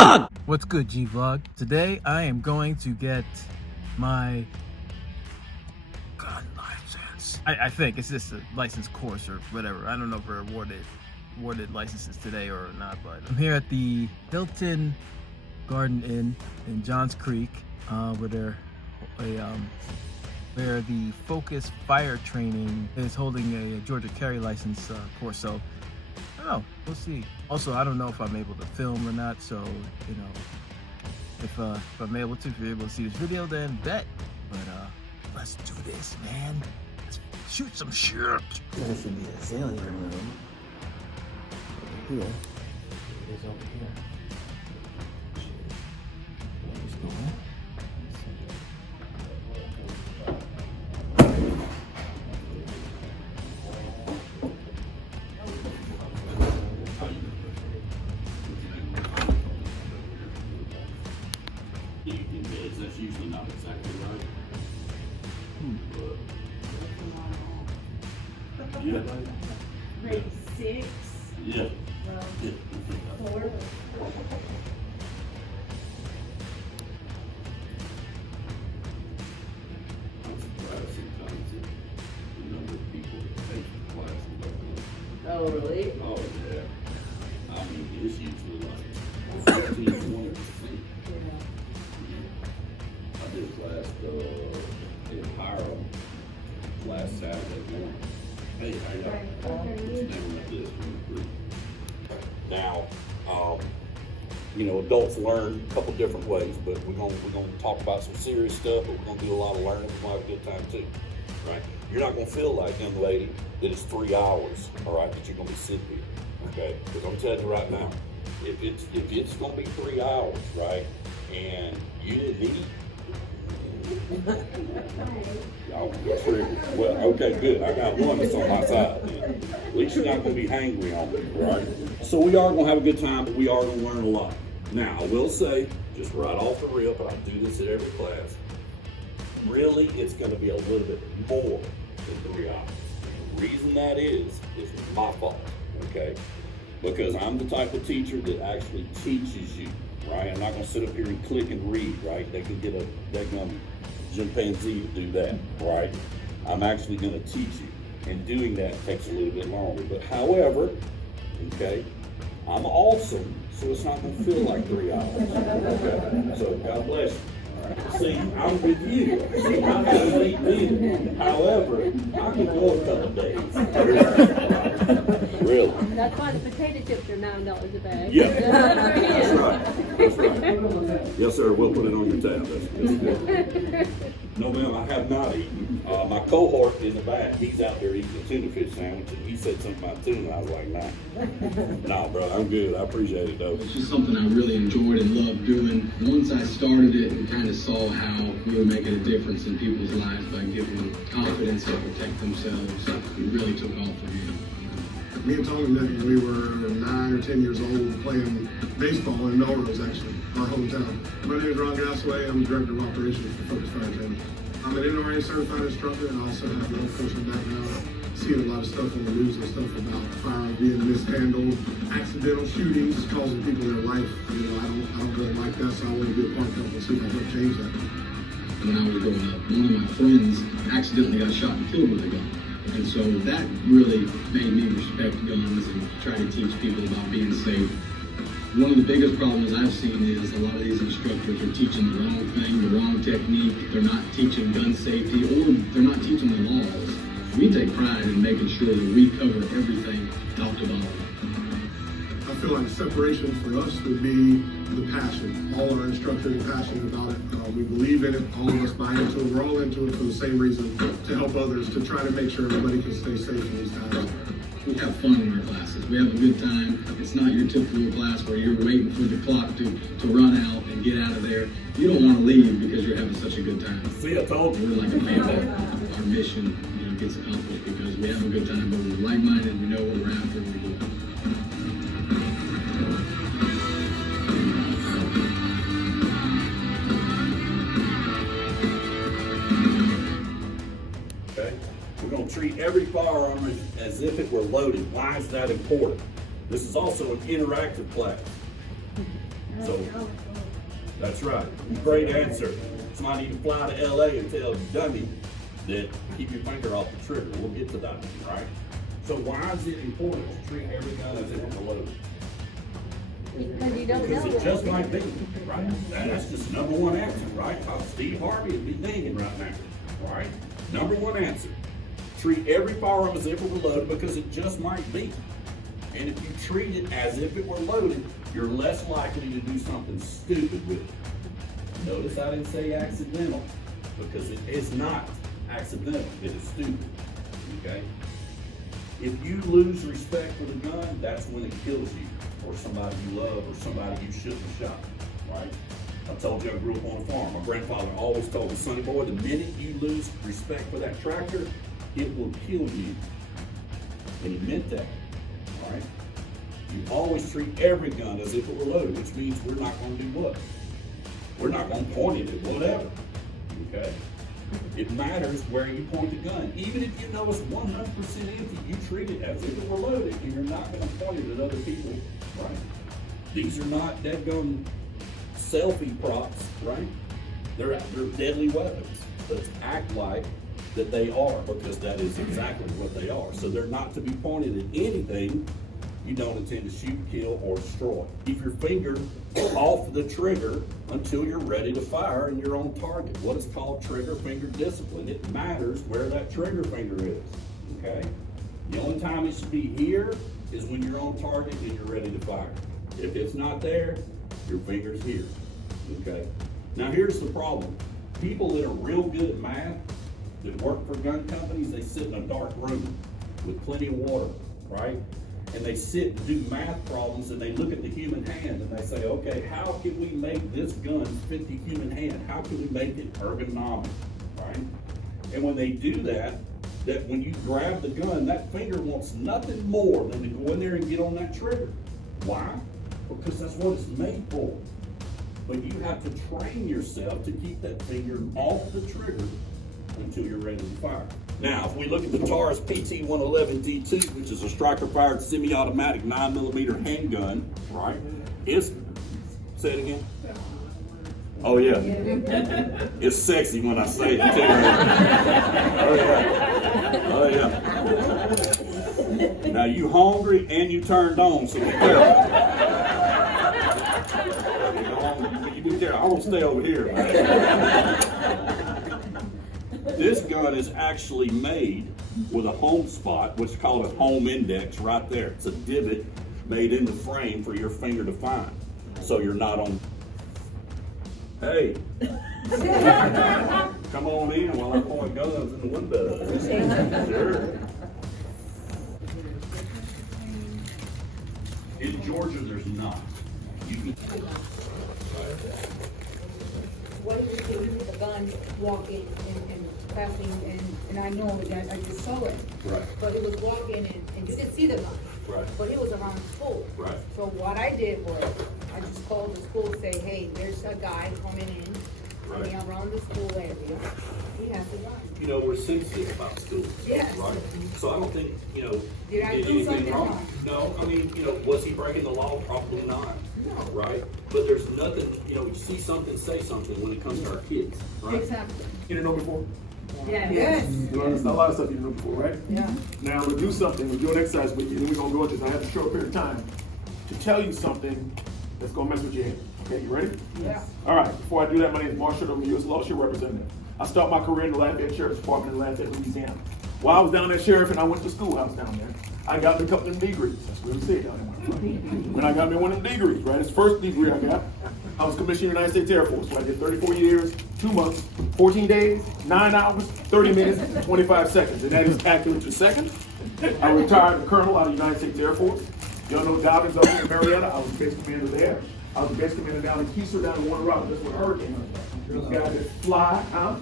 G-Vlog! What's good, G-Vlog? Today I am going to get my gun license. I think it's just a license course or whatever. I don't know if we're awarded licenses today or not, but I'm here at the Hilton Garden Inn in Johns Creek, where the Focus Fire Training is holding a Georgia carry license course. So I don't know, we'll see. Also, I don't know if I'm able to film or not, so you know, if I'm able to, if you're able to see this video, then bet. But let's do this, man. Let's shoot some shit. This should be the sailing room. Over here. It is over here. Where's going? That's usually not exactly right. Yeah. Grade 6. Yeah. 4. I'm surprised sometimes at the number of people that take the class and go, Oh, really? oh yeah. I mean, it's usually like 15, 20%. Yeah. I did a class in Hiram last Saturday morning. Hey, how y'all? What's your name like this? Now, you know, adults learn a couple different ways, but we're gonna talk about some serious stuff, but we're gonna do a lot of learning. We're gonna have a good time too, right? You're not gonna feel like, young lady, that it's 3 hours, all right, that you're gonna be sitting here, okay? Because I'm telling you right now, if it's gonna be 3 hours, right, and you didn't eat. Y'all triggered. Well, okay, good. I got one that's on my side. Then. At least you're not going to be hangry on me, right? So we are going to have a good time, but we are going to learn a lot. Now, I will say, just right off the rip, and I do this at every class, really, it's going to be a little bit more than 3 hours. The reason that is my fault, okay? Because I'm the type of teacher that actually teaches you, right? I'm not going to sit up here and click and read, right? They could get a chimpanzee to do that, right? I'm actually going to teach you, and doing that takes a little bit longer. But however, okay, I'm awesome, so it's not going to feel like 3 hours. Okay? So God bless you. See, I'm with you. See, I'm going to eat me. However, I can go a couple days. Really? That's why the potato chips are $9 a bag. Yeah, that's right. That's right. Yes, sir. We'll put it on your tab. That's good. No, ma'am, I have not eaten. My cohort in the back, he's out there eating a tuna fish sandwich, and he said something about tuna. I was like, nah. Nah, bro, I'm good. I appreciate it, though. It's just something I really enjoyed and loved doing. Once I started it and kind of saw how we were making a difference in people's lives by giving them confidence to protect themselves, it really took off for me. Me and Tony met when we were 9 or 10 years old playing baseball in Melrose, actually, our hometown. My name is Ron Gasaway. I'm the Director of Operations for Focus Fire Training. I'm an NRA certified instructor, and I also have an coaching background. Seeing a lot of stuff on the news and stuff about firearms being mishandled, accidental shootings, causing people their life. You know, I don't really like that, so I want to be a part of it and see if I can change that. When I was growing up, one of my friends accidentally got shot and killed with a gun. And so that really made me respect guns and try to teach people about being safe. One of the biggest problems I've seen is a lot of these instructors are teaching the wrong thing, the wrong technique. They're not teaching gun safety, or they're not teaching the laws. We take pride in making sure that we cover everything top to bottom. I feel like separation for us would be the passion. All our instructors are passionate about it. We believe in it. All of us buy into it. We're all into it for the same reason, to help others, to try to make sure everybody can stay safe in these times. We have fun in our classes. We have a good time. It's not your typical class where you're waiting for the clock to run out and get out of there. You don't want to leave because you're having such a good time. See, I told you. We're like a family. Our mission, gets accomplished because we have a good time, but we're like-minded. We know what we're after. We do. We're going to treat every firearm as if it were loaded. Why is that important? This is also an interactive class. So, that's right. Great answer. Somebody need to fly to LA and tell dummy that keep your finger off the trigger. We'll get to that, right? So why is it important to treat every gun as if it's loaded? Because you don't know. Because it just might be, right? That's just number one answer, right? Steve Harvey would be thinking right now, right? Number one answer. Treat every firearm as if it were loaded because it just might be. And if you treat it as if it were loaded, you're less likely to do something stupid with it. Notice I didn't say accidental, because it is not accidental, it is stupid, okay? If you lose respect for the gun, that's when it kills you, or somebody you love, or somebody you shouldn't have shot, right? I told you I grew up on a farm. My grandfather always told me, sonny boy, the minute you lose respect for that tractor, it will kill you. And he meant that, all right? You always treat every gun as if it were loaded, which means we're not going to do what? We're not going to point it at whatever, okay? It matters where you point the gun. Even if you know it's 100% empty, you treat it as if it were loaded, and you're not going to point it at other people, right? These are not dead-gun selfie props, right? They're deadly weapons. Let's act like that they are, because that is exactly what they are. So they're not to be pointed at anything you don't intend to shoot, kill, or destroy. Keep your finger off the trigger until you're ready to fire and you're on target. What is called trigger finger discipline. It matters where that trigger finger is, okay? The only time it should be here is when you're on target and you're ready to fire. If it's not there, your finger's here, okay? Now here's the problem. People that are real good at math, that work for gun companies, they sit in a dark room with plenty of water, right? And they sit and do math problems and they look at the human hand and they say, okay, how can we make this gun fit the human hand? How can we make it ergonomic, right? And when they do that when you grab the gun, that finger wants nothing more than to go in there and get on that trigger. Why? Because that's what it's made for. But you have to train yourself to keep that finger off the trigger until you're ready to fire. Now, if we look at the Taurus PT-111D2, which is a striker-fired semi-automatic 9mm handgun, right? Say it again. Oh yeah, it's sexy when I say it too. Oh yeah. Now you hungry and you turned on, so be careful. You be careful. I won't stay over here, man. This gun is actually made with a home spot, which is called a home index right there. It's a divot made in the frame for your finger to find. So you're not on. Hey, come on in while I point guns in the window. Sure. In Georgia, there's not. You can. What if you with the gun walking and passing and I know that I just saw it. Right. But it was walking and you didn't see the gun. Right. But it was around school. Right. So what I did was I just called the school, say, hey, there's a guy coming in. Right. Around the school area. He has a gun. You know, we're sensitive about schools. Yes. Right. So I don't think, you know, Did I do anything something wrong? No, I mean, you know, was he breaking the law? Probably not. No. Right? But there's nothing, you know, you see something, say something when it comes to our kids. Right? Exactly. You didn't know before? Yeah. Yes. You learn a lot of stuff you didn't know before, right? Yeah. Now we'll do something, we'll do an exercise with you, and we're gonna go into this. I have a short period of time to tell you something that's gonna mess with your head. Okay, you ready? Yeah. All right, before I do that, my name is Marshall, I'm a U.S. Lawship Representative. I started my career in the Lafayette Sheriff's Department in Lafayette, Louisiana. While I was down there sheriff and I went to schoolhouse down there, I got me a couple of degrees. That's what we say down there. When I got me one of them degrees, right? It's the first degree I got. I was commissioned United States Air Force, where I did 34 years, 2 months, 14 days, 9 hours, 30 minutes, and 25 seconds. And that is accurate to second. I retired a colonel out of the United States Air Force. Y'all know Dobbins up in Marietta. I was the base commander there. I was the base commander down in Keeser, down in Warner Robins. That's where hurricane was. Those guys that fly, huh?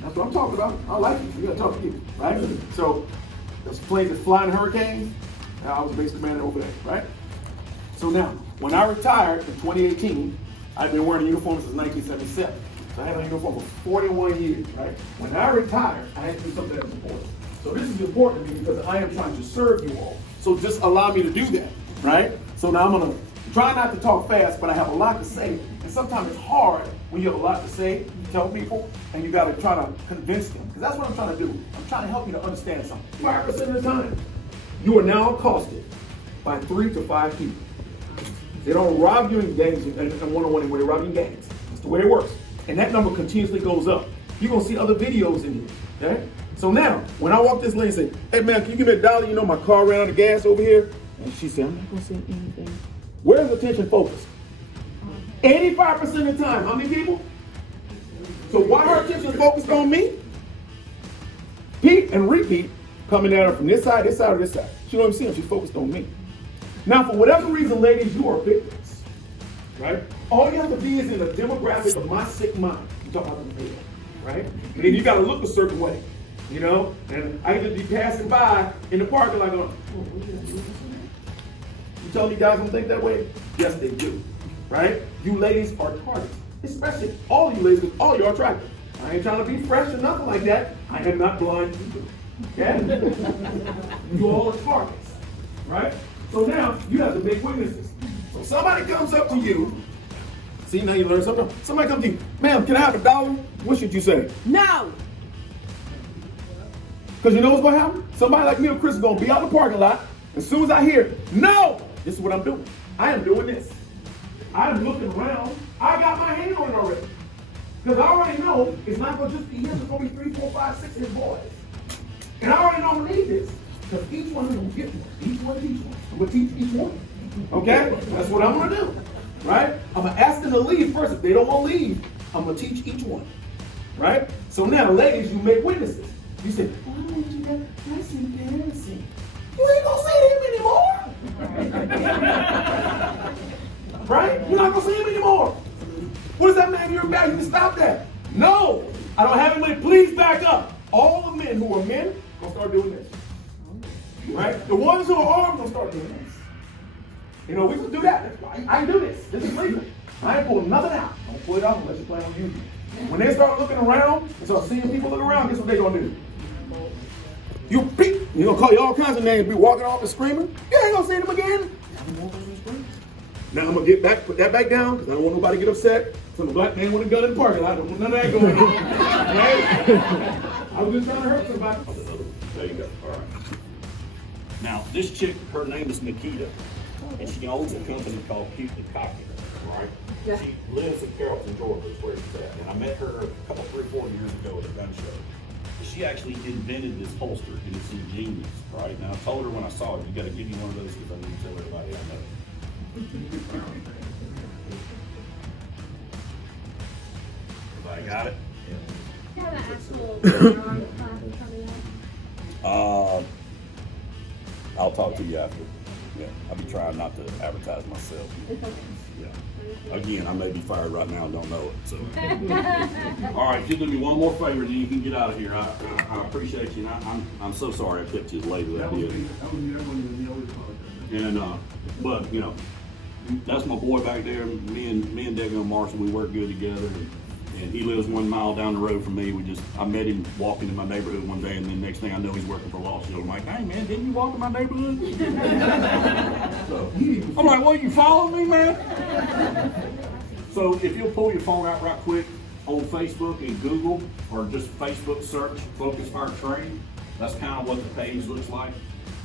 That's what I'm talking about. I like it. We gotta talk to you, right? So, those planes that fly in hurricanes, I was the base commander over there, right? So now, when I retired in 2018, I've been wearing a uniform since 1977. So I had a uniform for 41 years, right? When I retired, I had to do something that was important. So this is important to me because I am trying to serve you all. So just allow me to do that, right? So now I'm gonna Try not to talk fast, but I have a lot to say. And sometimes it's hard when you have a lot to say, to tell people, and you gotta try to convince them. Because that's what I'm trying to do. I'm trying to help you to understand something. 5% of the time, you are now accosted by 3 to 5 people. They don't rob you in gangs and one-on-one anymore, they rob you in gangs. That's the way it works. And that number continuously goes up. You're gonna see other videos in here, okay? So now, when I walk this lane and say, hey man, can you give me $1? You know my car ran out of gas over here. And she said, I'm not gonna say anything. Where's attention focused? 85% of the time, how many people? So why her attention focused on me? Pete and repeat coming at her from this side, or this side. She don't even see him, she's focused on me. Now, for whatever reason, ladies, you are victims, right? All you have to be is in the demographic of my sick mind. You talk about the video, right? And then you gotta look a certain way, you know? And I could be passing by in the parking lot going, oh, what did I do? You tell me guys don't think that way? Yes, they do, right? You ladies are targets, especially all you ladies, because all you are attractive. I ain't trying to be fresh or nothing like that. I am not blind either, okay? You all are targets, right? So now, you have to make witnesses. So somebody comes up to you, see now you learn something. Somebody comes to you, ma'am, can I have $1? What should you say? No. Because you know what's gonna happen? Somebody like me or Chris is gonna be out in the parking lot. As soon as I hear, no, this is what I'm doing. I am doing this. I'm looking around. I got my hand on it already. Because I already know it's not gonna just be him, it's gonna be 3, 4, 5, 6 of his boys. And I already know I'm gonna need this. Because each one of them will get one. Each one. I'm gonna teach each one. Okay? That's what I'm gonna do. Right? I'm gonna ask them to leave first. If they don't wanna leave, I'm gonna teach each one. Right? So now, ladies, you make witnesses. You say, why don't you do that? That's embarrassing. You ain't gonna see him anymore. Right? You're not gonna see him anymore. What does that mean? You're bad. You can stop that. No, I don't have anybody. Please back up. All the men who are men gonna start doing this. Right? The ones who are armed gonna start doing this. You know, we can do that. I can do this. This is legal. I ain't pulling nothing out. I don't pull it out unless you plan on using it. When they start looking around and start seeing people look around, guess what they gonna do? You peep. You gonna call you all kinds of names, be walking off and screaming. You ain't gonna see them again. Now I'm gonna get back, put that back down, because I don't want nobody to get upset. Some black man with a gun in the parking lot. I don't want none of that going on. Right? I was just trying to hurt somebody. There you go. All right. Now, this chick, her name is Nikita, and she owns a company called Cute and Cocky, right? Yeah. She lives in Carrollton, Georgia, is where she's at. And I met her a couple, 3, 4 years ago at a gun show. She actually invented this holster, and it's ingenious, right? Now, I told her when I saw it, you gotta give me one of those because I need to tell everybody I know. Everybody got it? You have an actual firearms class coming up? I'll talk to you after. Yeah, I'll be trying not to advertise myself. It's okay. Yeah. Again, I may be fired right now and don't know it, so. All right, if you do me one more favor, then you can get out of here. I appreciate you, and I'm so sorry I kept you as late as I did. And, but, you know, that's my boy back there. Me and Dagon Marshall, we work good together. And he lives 1 mile down the road from me. I met him walking in my neighborhood one day, and then next thing I know, he's working for Law Shield. I'm like, hey man, didn't you walk in my neighborhood? So, I'm like, well, you following me, man? So if you'll pull your phone out right quick on Facebook and Google, or just Facebook search Focus Fire Training, that's kind of what the page looks like.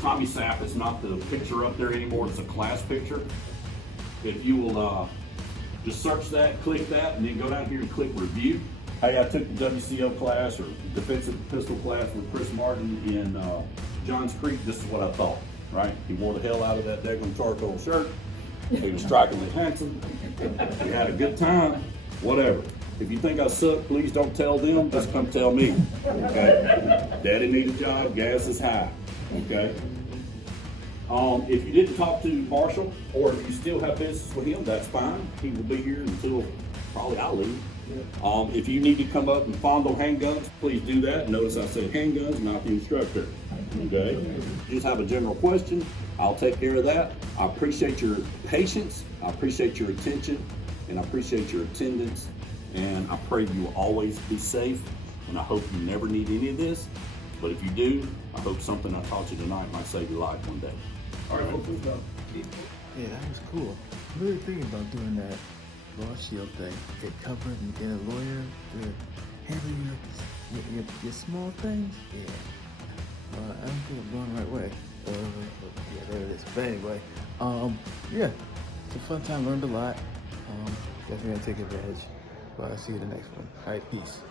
Tommy Sapp is not the picture up there anymore, it's a class picture. If you will just search that, click that, and then go down here and click review. Hey, I took the WCO class, or defensive pistol class, with Chris Martin in Johns Creek. This is what I thought, right? He wore the hell out of that daggone charcoal shirt. He was strikingly handsome. We had a good time, whatever. If you think I suck, please don't tell them, just come tell me, okay? Daddy needs a job, gas is high, okay? If you didn't talk to Marshall, or if you still have business with him, that's fine. He will be here until probably I'll leave. If you need to come up and fondle handguns, please do that. Notice I said handguns, not the instructor. Okay? If you just have a general question, I'll take care of that. I appreciate your patience. I appreciate your attention, and I appreciate your attendance. And I pray you will always be safe. And I hope you never need any of this. But if you do, I hope something I taught you tonight might save your life one day. All right, folks, let's go. Yeah, that was cool. really thinking about doing that law shield thing. Get covered and get a lawyer to handle your small things. Yeah. I don't think I'm going the right way. Yeah, there it is. But anyway, yeah, it's a fun time. Learned a lot. Definitely gonna take advantage. But I'll see you in the next one. All right, peace.